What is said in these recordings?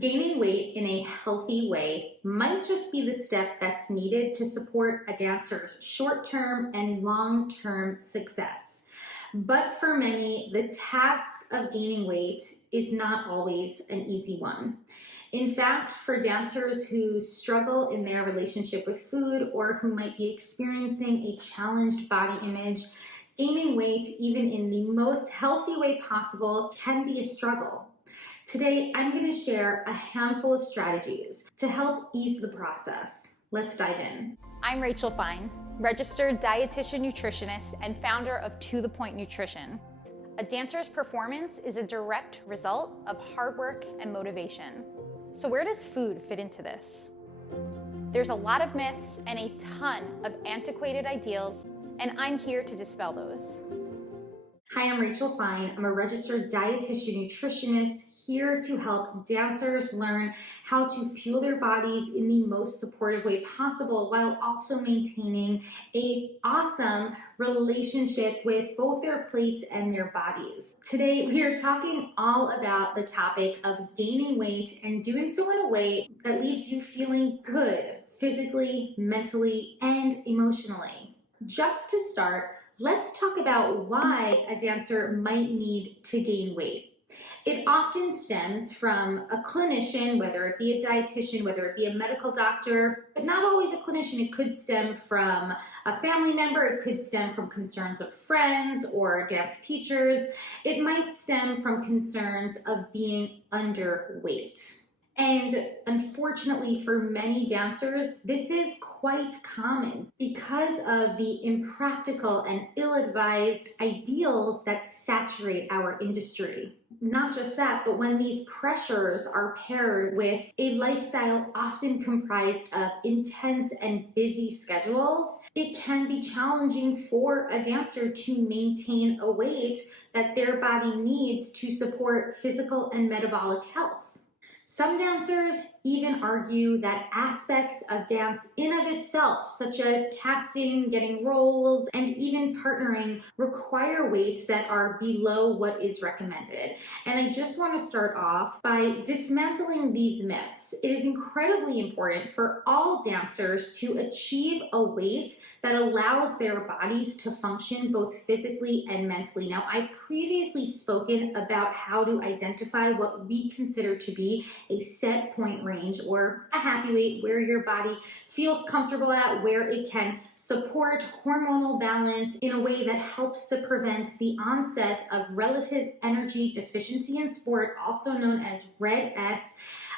Gaining weight in a healthy way might just be the step that's needed to support a dancer's short-term and long-term success. But for many, the task of gaining weight is not always an easy one. In fact, for dancers who struggle in their relationship with food or who might be experiencing a challenged body image, gaining weight, even in the most healthy way possible, can be a struggle. Today, I'm going to share a handful of strategies to help ease the process. Let's dive in. I'm Rachel Fine, registered dietitian nutritionist and founder of To The Point Nutrition. A dancer's performance is a direct result of hard work and motivation. So where does food fit into this? There's a lot of myths and a ton of antiquated ideals, and I'm here to dispel those. Hi, I'm Rachel Fine. I'm a registered dietitian nutritionist here to help dancers learn how to fuel their bodies in the most supportive way possible while also maintaining an awesome relationship with both their plates and their bodies. Today, we are talking all about the topic of gaining weight and doing so in a way that leaves you feeling good physically, mentally, and emotionally. Just to start, let's talk about why a dancer might need to gain weight. It often stems from a clinician, whether it be a dietitian, whether it be a medical doctor, but not always a clinician. It could stem from a family member. It could stem from concerns of friends or dance teachers. It might stem from concerns of being underweight. And unfortunately for many dancers, this is quite common because of the impractical and ill-advised ideals that saturate our industry. Not just that, but when these pressures are paired with a lifestyle often comprised of intense and busy schedules, it can be challenging for a dancer to maintain a weight that their body needs to support physical and metabolic health. Some dancers even argue that aspects of dance in of itself, such as casting, getting roles, and even partnering, require weights that are below what is recommended. And I just want to start off by dismantling these myths. It is incredibly important for all dancers to achieve a weight that allows their bodies to function both physically and mentally. Now, I've previously spoken about how to identify what we consider to be a set point range or a happy weight where your body feels comfortable at, where it can support hormonal balance in a way that helps to prevent the onset of relative energy deficiency in sport, also known as Red S.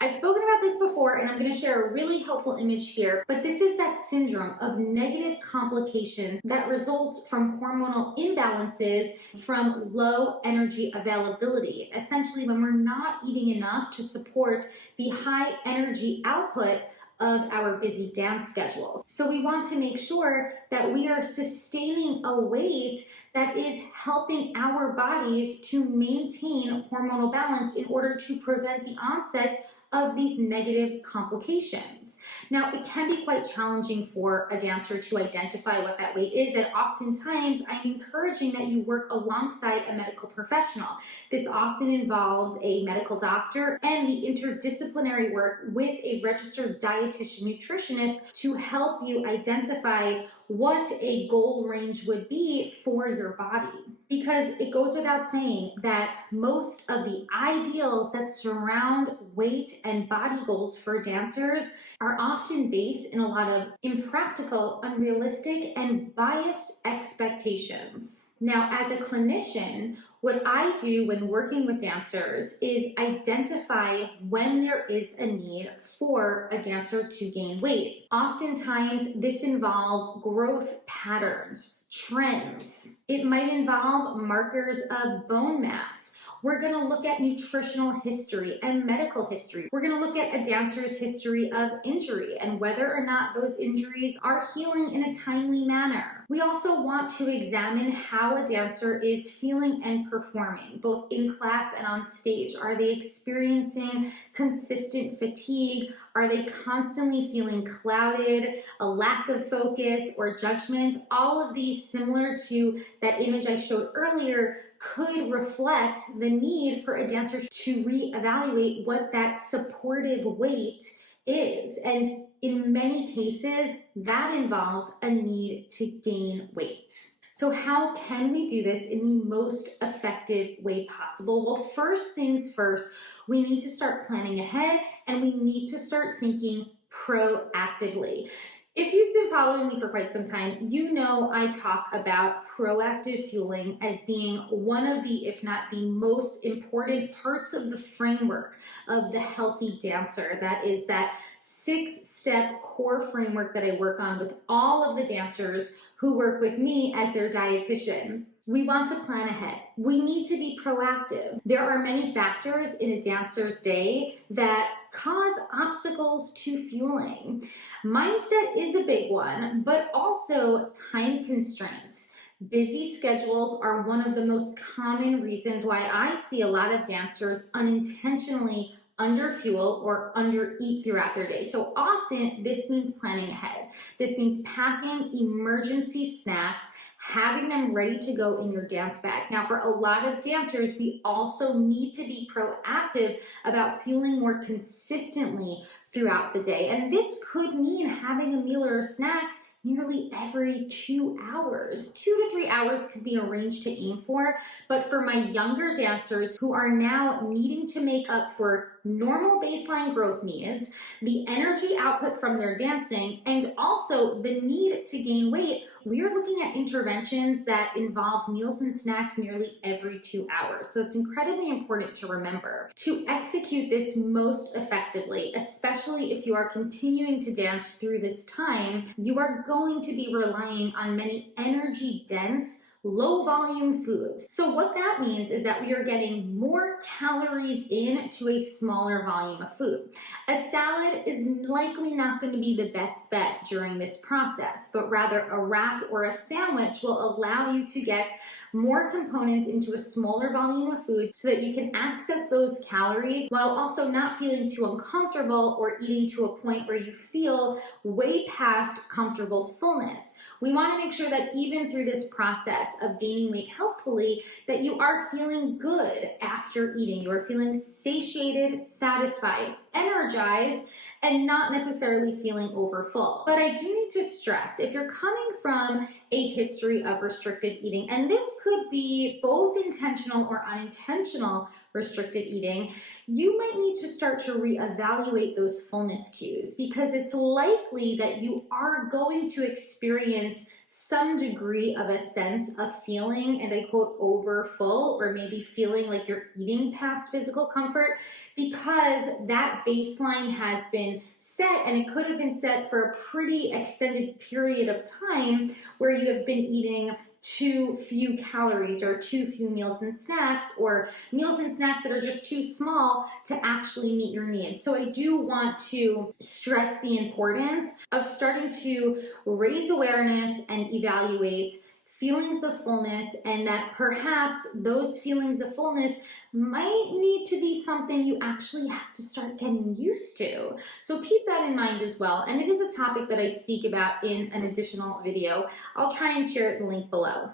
I've spoken about this before, and I'm going to share a really helpful image here, but this is that syndrome of negative complications that results from hormonal imbalances from low energy availability. Essentially, when we're not eating enough to support the high energy output of our busy dance schedules. So we want to make sure that we are sustaining a weight that is helping our bodies to maintain hormonal balance in order to prevent the onset of these negative complications. Now, it can be quite challenging for a dancer to identify what that weight is, and oftentimes I'm encouraging that you work alongside a medical professional. This often involves a medical doctor and the interdisciplinary work with a registered dietitian nutritionist to help you identify what a goal range would be for your body. Because it goes without saying that most of the ideals that surround weight and body goals for dancers are often based in a lot of impractical, unrealistic, and biased expectations. Now, as a clinician, what I do when working with dancers is identify when there is a need for a dancer to gain weight. Oftentimes, this involves growth patterns, trends. It might involve markers of bone mass. We're going to look at nutritional history and medical history. We're going to look at a dancer's history of injury and whether or not those injuries are healing in a timely manner. We also want to examine how a dancer is feeling and performing, both in class and on stage. Are they experiencing consistent fatigue? Are they constantly feeling clouded, a lack of focus or judgment? All of these, similar to that image I showed earlier, could reflect the need for a dancer to reevaluate what that supportive weight is. And in many cases, that involves a need to gain weight. So how can we do this in the most effective way possible? Well, first things first, we need to start planning ahead and we need to start thinking proactively. If you've been following me for quite some time, you know I talk about proactive fueling as being one of the, if not the most important parts of the framework of the healthy dancer. That is that 6-step core framework that I work on with all of the dancers who work with me as their dietitian. We want to plan ahead. We need to be proactive. There are many factors in a dancer's day that cause obstacles to fueling. Mindset is a big one, but also time constraints. Busy schedules are one of the most common reasons why I see a lot of dancers unintentionally underfuel or undereat throughout their day. So often this means planning ahead. This means packing emergency snacks, having them ready to go in your dance bag. Now, for a lot of dancers, we also need to be proactive about fueling more consistently throughout the day. And this could mean having a meal or a snack nearly every 2 hours. 2 to 3 hours could be a range to aim for, but for my younger dancers who are now needing to make up for normal baseline growth needs, the energy output from their dancing, and also the need to gain weight, we are looking at interventions that involve meals and snacks nearly every 2 hours. So it's incredibly important to remember. To execute this most effectively, especially if you are continuing to dance through this time, you are going to be relying on many energy-dense, low-volume foods. So what that means is that we are getting more calories in to a smaller volume of food. A salad is likely not going to be the best bet during this process, but rather a wrap or a sandwich will allow you to get more components into a smaller volume of food so that you can access those calories while also not feeling too uncomfortable or eating to a point where you feel way past comfortable fullness. We want to make sure that even through this process of gaining weight healthfully, that you are feeling good after eating. You are feeling satiated, satisfied, energized, and not necessarily feeling overfull. But I do need to stress, if you're coming from a history of restrictive eating, and this could be both intentional or unintentional restricted eating, you might need to start to reevaluate those fullness cues because it's likely that you are going to experience some degree of a sense of feeling, and I quote, over full, or maybe feeling like you're eating past physical comfort because that baseline has been set, and it could have been set for a pretty extended period of time where you have been eating too few calories or too few meals and snacks, or meals and snacks that are just too small to actually meet your needs. So I do want to stress the importance of starting to raise awareness and evaluate feelings of fullness, and that perhaps those feelings of fullness might need to be something you actually have to start getting used to. So keep that in mind as well. And it is a topic that I speak about in an additional video. I'll try and share the link below.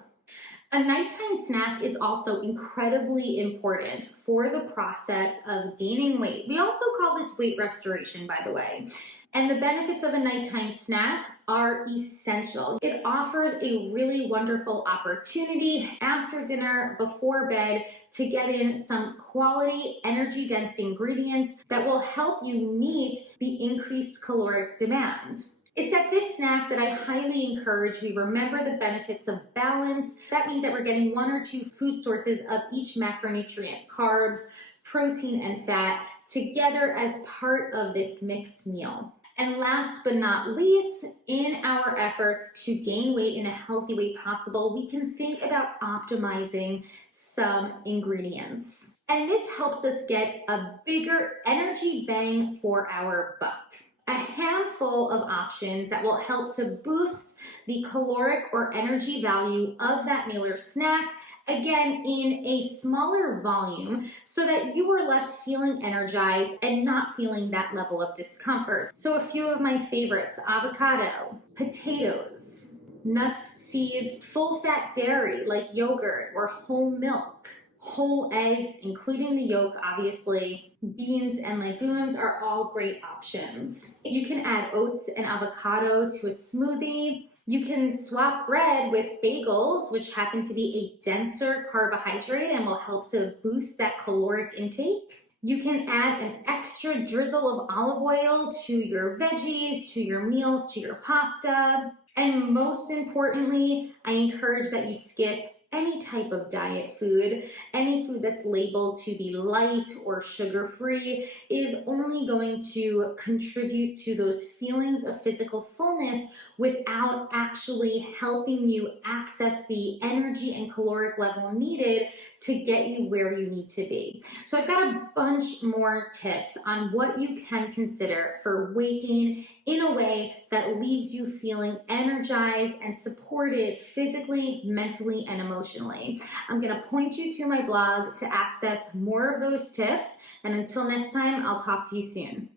A nighttime snack is also incredibly important for the process of gaining weight. We also call this weight restoration, by the way. And the benefits of a nighttime snack are essential. It offers a really wonderful opportunity after dinner, before bed, to get in some quality energy-dense ingredients that will help you meet the increased caloric demand. It's at this snack that I highly encourage we remember the benefits of balance. That means that we're getting 1 or 2 food sources of each macronutrient, carbs, protein, and fat, together as part of this mixed meal. And last but not least, in our efforts to gain weight in a healthy way possible, we can think about optimizing some ingredients. And this helps us get a bigger energy bang for our buck. A handful of options that will help to boost the caloric or energy value of that meal or snack, again, in a smaller volume so that you are left feeling energized and not feeling that level of discomfort. So a few of my favorites: avocado, potatoes, nuts, seeds, full-fat dairy like yogurt or whole milk, whole eggs, including the yolk, obviously, beans and legumes are all great options. You can add oats and avocado to a smoothie. You can swap bread with bagels, which happen to be a denser carbohydrate and will help to boost that caloric intake. You can add an extra drizzle of olive oil to your veggies, to your meals, to your pasta. And most importantly, I encourage that you skip any type of diet food. Any food that's labeled to be light or sugar-free is only going to contribute to those feelings of physical fullness without actually helping you access the energy and caloric level needed to get you where you need to be. So I've got a bunch more tips on what you can consider for waking in a way that leaves you feeling energized and supported physically, mentally, and emotionally. I'm going to point you to my blog to access more of those tips. And until next time, I'll talk to you soon.